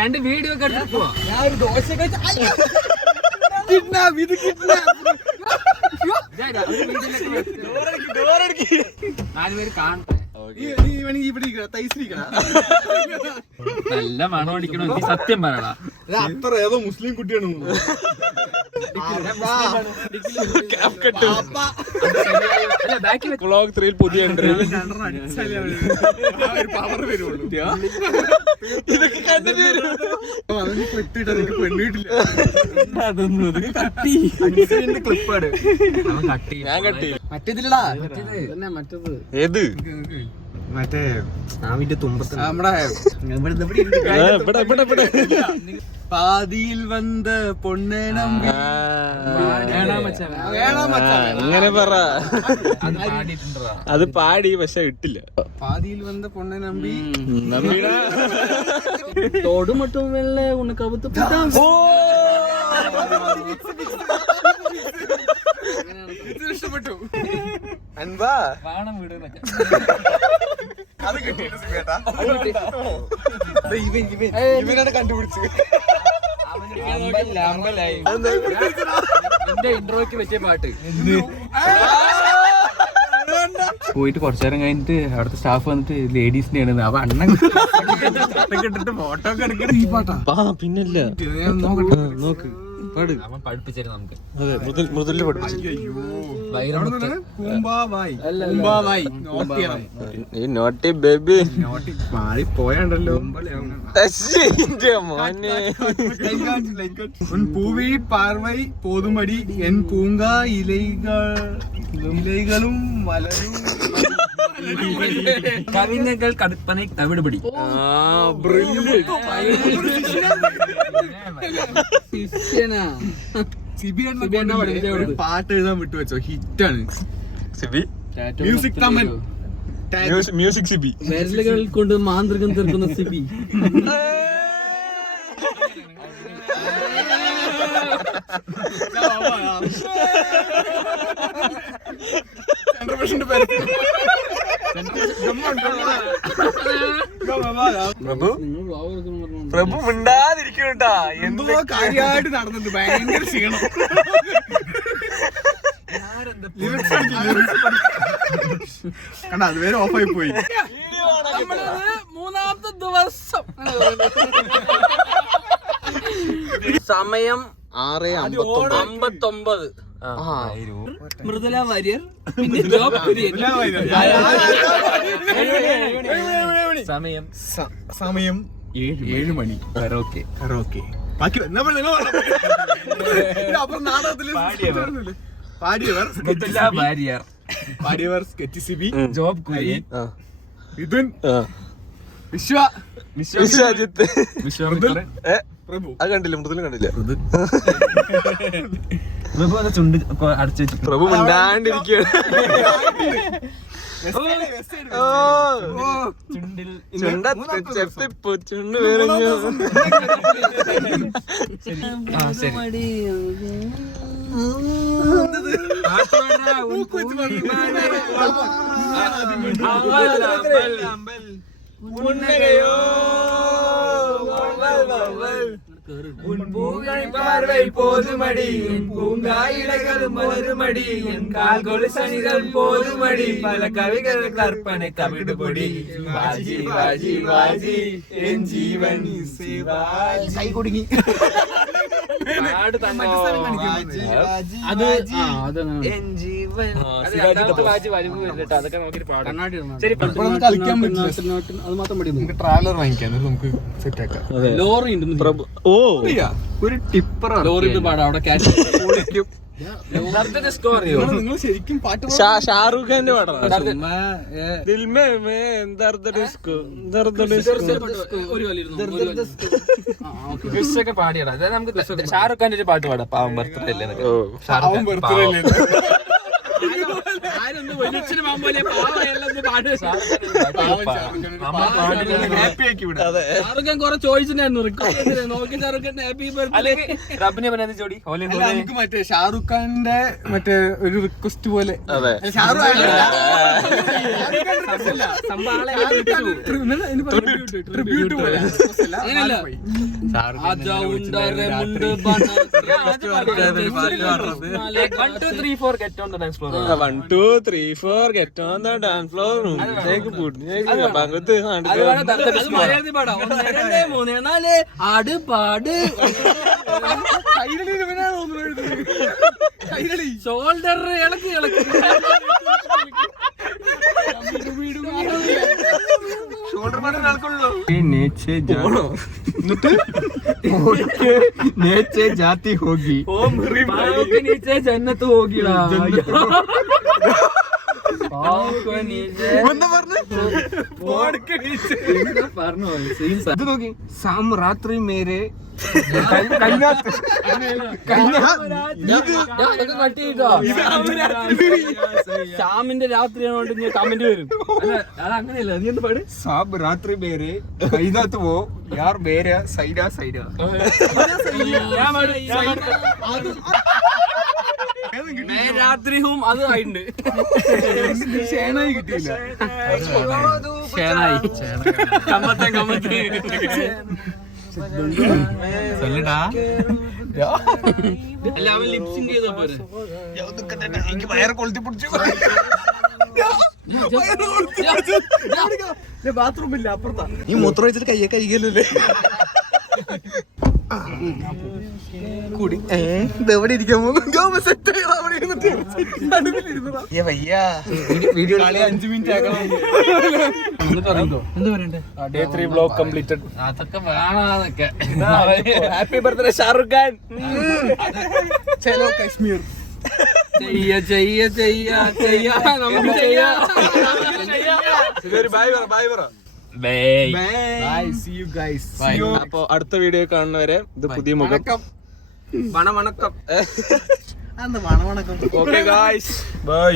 രണ്ട് വീഡിയോ ഒക്കെ എടുത്ത് പോവാ. നാലുപേര് കാണട്ടെ. നല്ല മണം അടിക്കണോ? നീ സത്യം പറയണ. അത്ര ഏതോ മുസ്ലിം കുട്ടിയാണ്. വ്ളോഗ് 3 പുതിയ എൻട്രി. ഇതൊക്കെ കണ്ടിട്ട് ഞാൻ കട്ടി. മറ്റേതിലടാ ഏത് മറ്റേ നാവിന്റെ തുമ്പത്ത് നമ്മുടെ പാതിയിൽ വന്ന പൊണ്ണേണം അങ്ങനെ പറ. അത് പാടി പക്ഷെ ഇട്ടില്ല. പാതിയിൽ വന്ന പൊണ്ണെ നമ്പി തോട് മട്ടും വെള്ള ഒന്ന് കവുത്ത് ഇഷ്ടപ്പെട്ടു. അൻപാ വാണം വീട് അത് ഇവനാണ് കണ്ടുപിടിച്ചത്. എന്റെ ഇൻട്രോയ്ക്ക് പറ്റിയ പാട്ട് പോയിട്ട് കുറച്ചു നേരം കഴിഞ്ഞിട്ട് അവിടുത്തെ സ്റ്റാഫ് വന്നിട്ട് ലേഡീസിനെയാണ്. അപ്പൊ അണ്ണൻ ഇട്ടിട്ട് ഫോട്ടോ ഒക്കെ എടുക്കണം. ഈ പാട്ടാ പിന്നല്ല നോക്ക് അവൻ പഠിപ്പിച്ചായിരുന്നു നമുക്ക്. മൃദുല് പഠിപ്പിച്ചു. നോട്ടി ബേബി പോയാണ്ടല്ലോ. മോനെ പൂവി പാർവൈ പോതുമടി എൻ പൂങ്കാ ഇലൈകളും മലരും കവിതകൾ കടുപ്പനെ തവിടുപടി. പാട്ട് എഴുതാൻ വിട്ടുവെച്ചോ. ഹിറ്റാണ് മ്യൂസിക് തമ്മൻ. മ്യൂസിക് സിബി. വിരലുകൾ കൊണ്ട് മാന്ത്രികം തീർക്കുന്ന സിബി. പ്രഭു മിണ്ടാതിരിക്കണട്ടാ. എന്തോ കാര്യമായിട്ട് നടന്നിട്ട് ഭയങ്കര ക്ഷീണം. കണ്ട അതുവരെ ഓഫായി പോയി. മൂന്നാമത്തെ ദിവസം സമയം 6:59. മൃദുല വാര്യർ പിന്നെ ജോബ് കുര്യൻ. സമയം 7 മണി. കരോക്കെ ബാക്കി അപ്പുറം നാടകത്തില് പാടിയവർ സ്കെച്ച് സിബി, ജോബ് കുര്യൻ, മിഥുൻ, വിശ്വജിത്ത്, പ്രഭു. അത് കണ്ടില്ല. മൃദുലും കണ്ടില്ല. ചുണ്ട് അടച്ചു വെച്ചു. പ്രഭു മിണ്ടാണ്ടിരിക്കുകയാണ്. ചുണ്ട് വേറെഞ്ഞു. பார்வை போதுமடி என் பூங்காயிலைகளும் மலருமடி என் கால்கொழு சனிகள் போதுமடி பல கவிகள் கற்பனை கவிடு பொடி வாஜி வாஜி வாஜி என் ஜீவன் കൈ കുടുങ്ങി. കളിക്കാൻ പറ്റില്ല. അത് മാത്രം മതി. നമുക്ക് ട്രാവലർ വാങ്ങിക്കാം. നമുക്ക് സെറ്റ് ആക്കാം. ലോറി ഉണ്ട്. ഒരു ടിപ്പറാണ്. ലോറി പാടാം അവിടെ. നിങ്ങൾ ശരിക്കും പാട്ട് ഷാറൂഖ് ഖാന്റെ പാടാണ്. ഒക്കെ പാടിയടാ. നമുക്ക് ഷാറൂഖ് ഖാന്റെ ഒരു പാട്ട് പാടാം. പാവം ബർത്ത്ഡേ അല്ലേ? ഹാപ്പി ആക്കി വിടാം. കൊറേ ചോദിച്ചിട്ടുണ്ടായിരുന്നു നോക്കി ഷാറുഖ് ഹാപ്പി ബർത്ത്ഡേ. റബ്ബിനെ അഭിനന്ദിച്ച ജോഡി ഓലെ അല്ല, എനിക്ക് മറ്റേ ഷാറുഖ് ഖാന്റെ മറ്റേ ഒരു റിക്വസ്റ്റ് പോലെ അതെ ഷാറുഖ് ട്രിബ്യൂട്ട് പോലെ അങ്ങനെയല്ല. One, two, three, four, get on the dance floor. 1 2 3 4 get on the dance floor. പങ്കത്ത് മലയാളത്തിൽ പാടാം. 1 2 3 4 ആട് പാട് കൈരളി കൈരളി ഷോൾഡർ ഇളക്കി ഇളക്കി ഷോൾഡർ മാത്രമേ ആൾക്കുള്ളൂ. നേച്ചെ ജാതി ഹോഗി पाँव के नीचे जन्नत होगी ना पाँव के नीचे ഇത് നോക്കി സാം രാത്രി മേരെ ശ്യാമിന്റെ രാത്രിയാണോണ്ട് ഇനി കമന്റ് വരും. അതങ്ങനെയല്ല, നീ എന്ത് പാട്? സാബ് രാത്രി മേരെ കൈതാത്ത് പോ യാർ മേരെ സൈഡാ സൈഡാ. രാത്രി ഹൂം അത് ആയിട്ടുണ്ട്. ഷേനായി കിട്ടിയില്ല. ഷേനായി കമ്മത്തെ കമ്മത്തെ അല്ല അവൻ ലിപ്സിങ് ചെയ്താ പോരെ. എനിക്ക് വയറ് കൊളുത്തി പിടിച്ചു. ബാത്റൂമില്ല അപ്പുറത്താ. ഈ മൂത്രം വെച്ചിട്ട് കയ്യെ കഴിക്കല്ലേ കൂടി ഇതെവിടെ ഇരിക്കാൻ പോകുന്നു. വീഡിയോ 5 മിനിറ്റ് ആക്കണം. എന്ത് പറയണ്ടേ? Day 3 vlog completed. അതൊക്കെ വേണതൊക്കെ. Happy birthday Shahrukh Khan. ചലോ കശ്മീർ. ചെയ്യ ചെയ്യ ചെയ്യ ചെയ്യ നമുക്ക് ചെയ്യാം. ബൈ പറ ബൈ പറ. Bye. See you guys. അപ്പൊ അടുത്ത വീഡിയോ കാണുന്നവരെ ഇത് പുതിയ മുഖം. വണക്കം. Okay guys bye.